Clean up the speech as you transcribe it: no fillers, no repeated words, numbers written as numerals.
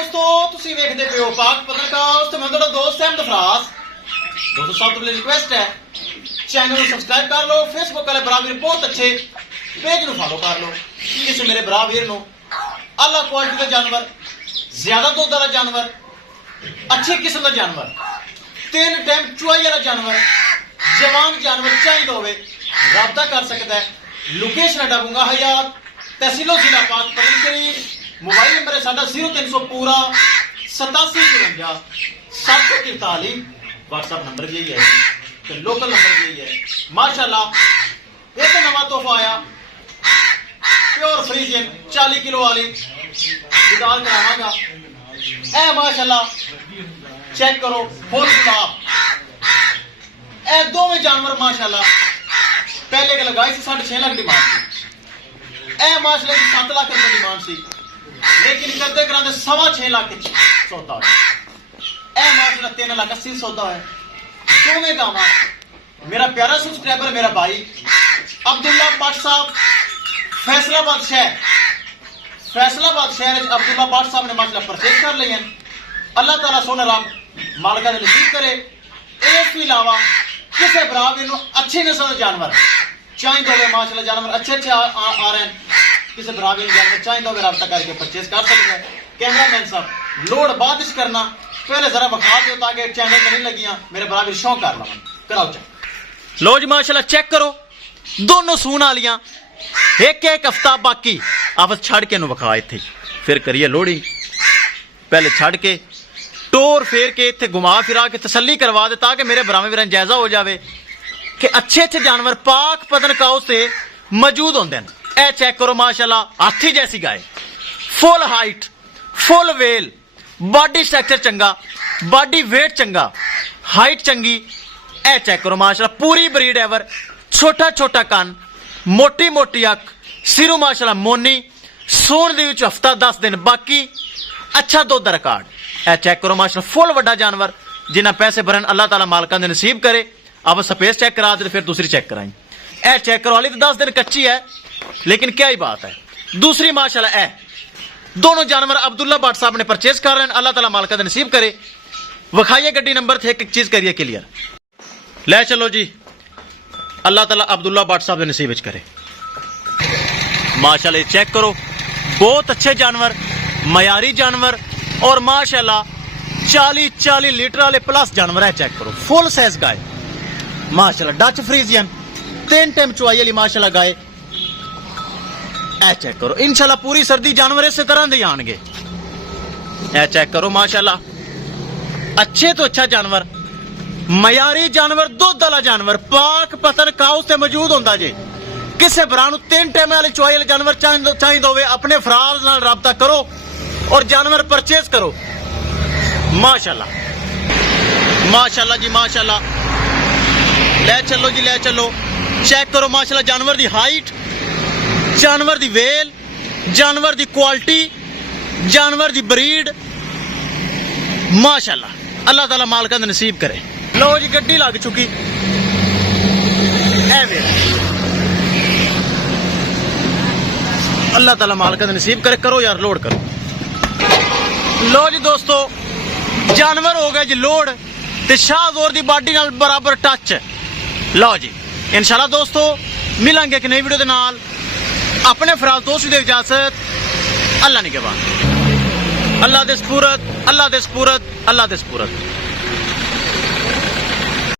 दोस्तों तुसी वेखदे पे हो पाक पत्रकार ते मैं तुहाडा दोस्त अहमद फराज। दोस्तों सब तो रिक्वेस्ट है चैनल को सब्सक्राइब कर लो, फेसबुक वाले भरा वीर बहुत अच्छे पेज को फॉलो कर लो। इस मेरे भरा वीर नो अल्लाह क्वालिटी का जानवर, ज्यादा दुध वाला जानवर, अच्छी किस्म का जानवर, 3 टाइम चुआई वाला जानवर, जवान जानवर चाहिए होवे राबता कर सकता है। लोकेशन डाबूंगा हयात तहसीलो जिला पाक पतन। मोबाइल नंबर है साडा 0300 पूरा 8754 743। व्हाट्सएप नंबर यही है तो लोकल नंबर यही है। माशाल्लाह एक नवा तोहफा आया प्योर फ्रीजियन 40 किलो वाली दीदार करावांगा। ए माशाल्लाह चेक करो फुल गुलाब। ए दोवें जानवर माशाल्लाह पहले के लगाई थी 6.5 लाख डिमांड थी। ए माशाल्लाह की 7 लाख रुपए डिमांड थी, लेकिन करते कराते 6.25 लाख सौदा है। ए माशाल्लाह 3 लाख 80 सौदा है। दोवें गावा मेरा प्यारा सब्सक्राइबर मेरा भाई अब्दुल्ला भट्ट साहब फैसलाबाद शहर अब्दुल्ला भट्ट साहब ने माशाल्लाह परचेज कर लिए। अल्लाह ताला सोने रब मालिका ने नसीब करे। इसके अलावा किसी बराब इन अच्छी नस्ल के जानवर चाहिए होवे माशाल्लाह जानवर अच्छे आ रहे हैं। किसी बराबर जानवर चाहिए होवे रब्ता करके परचेज कर सकते हैं। कैमरामैन साहब लोड बाद करना पहले जरा बखा दो ताकि चैनल पर नहीं लगियां मेरे बराबर शो कर लवा कराओ चेक। लो जी माशाल्लाह चेक करो दोनों सून वालियां एक हफ्ता बाकी आपस छड़ के विखा इत्थे फिर करिए लोड़ी। पहले छड़ के टोर फेर के इत्थे घुमा फिरा के तसल्ली करवा दे ताकि मेरे बराबर वीरां जायजा हो जाए कि अच्छे अच्छे जानवर पाक पतन काउ से मौजूद होंगे हैं। ए चेक करो माशाल्लाह हाथी जैसी गाय, full height, full well, body structure चंगा, बॉडी वेट चंगा, हाइट चंगी। ए चेक करो माशाल्लाह पूरी ब्रीड एवर, छोटा छोटा कान, मोटी मोटी अख, सिरों माशाल्लाह मोनी, सून दे विच हफ्ता 10 दिन बाकी, अच्छा दुध दा रिकॉर्ड। ए चेक करो माशाल्लाह फुल वड्डा जानवर जिन्हें पैसे भरन अल्लाह ताला मालिका ने नसीब करे। अब स्पेस चेक करा दे फिर दूसरी चेक कराई। ए चेक करो हाली तो 10 दिन कच्ची है लेकिन क्या ही बात है। दूसरी माशाल्लाह ए दोनों जानवर अब्दुल्ला भट्ट साहब ने परचेज कर रहे हैं। अल्लाह ताला मालिका ने नसीब करे। विखाइए गड्डी नंबर थे एक चीज करिए क्लियर ले चलो जी। अल्लाह ताला अब्दुल्ला भट्ट साहब ने नसीब करे माशाल्लाह। चेक करो बहुत अच्छे जानवर, मयारी जानवर और माशाल्लाह 40 लीटर वाले प्लस जानवर है। चेक करो फुल साइज गाय माशाल्लाह डच फ्रीजियन 3 टाइम चुआई वाली माशाल्लाह गाय। ए चेक करो इंशाल्लाह पूरी सर्दी जानवर इस तरह दे आएंगे। ए चेक करो माशाल्लाह अच्छे तो अच्छा जानवर, मयारी जानवर, दुध वाला जानवर पाक पतन काउ से मौजूद होंदा जे। किसी भरा 3 टाइम वाले चुआई वाले जानवर चाहिए होवे अपने फराज नाल राबता करो और जानवर परचेज करो। माशाल्लाह माशाल्लाह जी माशाल्लाह ले चलो जी ले चलो। चेक करो माशाल्लाह जानवर दी हाइट, जानवर दी वेल, जानवर दी क्वालिटी, जानवर दी ब्रीड माशाल्लाह। अल्लाह ताला मालिका ने नसीब करे। लो जी गड्डी लग चुकी अल्लाह ताला मालिका ने नसीब करे। करो यार लोड करो। लो जी दोस्तों जानवर हो गए जी लोड ते शाहजोर दी बॉडी नाल बराबर टच। लो जी इंशाल्लाह दोस्तों मिलेंगे एक नई वीडियो के नाल। अपने फराज दोस्त दे इजाजत अल्लाह निगहबान। अल्लाह दे सपुरत, अल्लाह दे सपुरत, अल्लाह दे सपुरत।